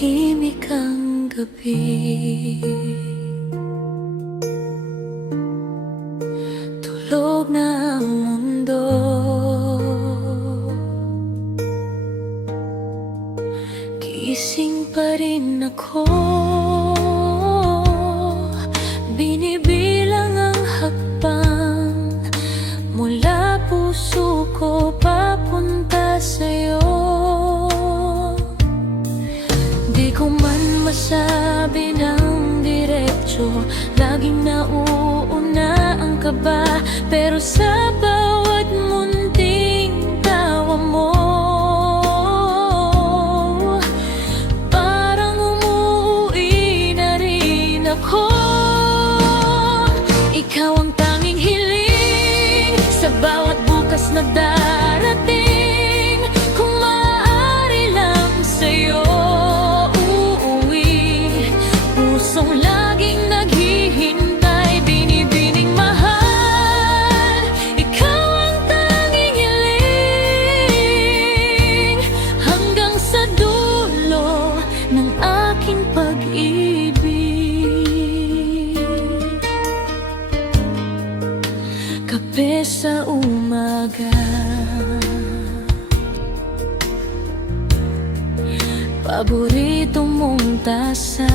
tahimik ang gabi, tulog na ang mundo. Gising pa rin ako, binibilang ang hakbang mula puso ko papunta sa'yo. Di ko man masabi ng diretso, laging nauuna ang kaba, pero sa bawat munting tawa mo, parang umuuwi na rin ako. Ikaw ang tanging hiling sa bawat bukas na darating. Kung maaari lang sa'yo uuwi, pusong laging naghihintay, binibining mahal. Ikaw ang tanging hiling hanggang sa dulo ng aking pag-ibig. Kape sa umaga, paborito mong tasa,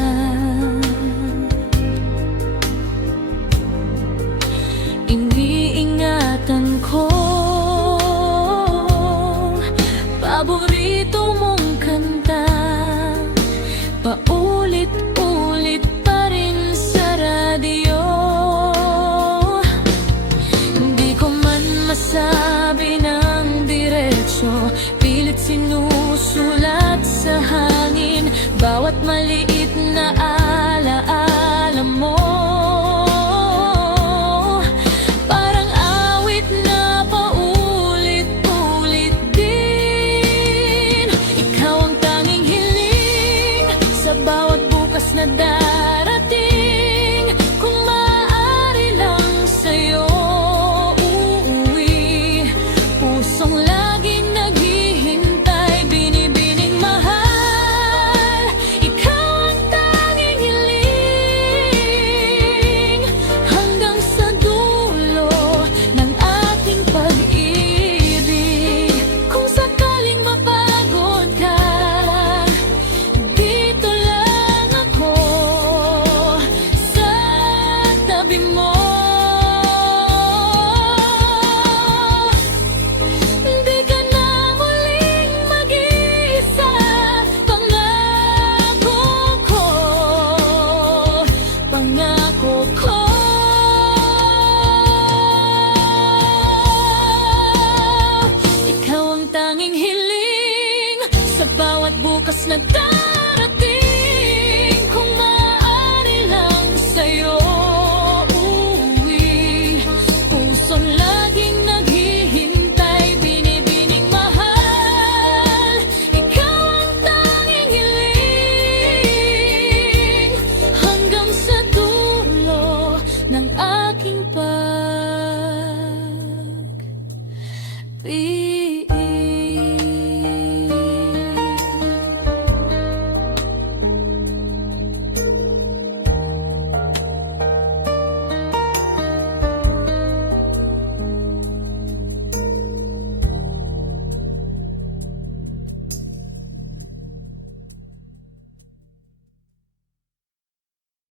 iniingatan ko. Paborito mong kanta, paulit-ulit pa rin sa radyo. Hindi ko man masabi ng diretso, pilit sinusulat sa hangin bawat maliit na alaala mo. Parang awit na paulit-ulit din. Ikaw ang tanging hiling sa bawat bukas na darating. Kung maaari lang sa'yo uuwi, pusong laging naghihintay, binibining mahal. Ikaw ang tanging hiling hanggang sa dulo ng ating pag-ibig. Kung sakaling mapagod ka, dito lang ako sa tabi mo. Hindi ka na muling mag-iisa, pangako ko, pangako ko. Ikaw ang tanging hiling sa bawat bukas na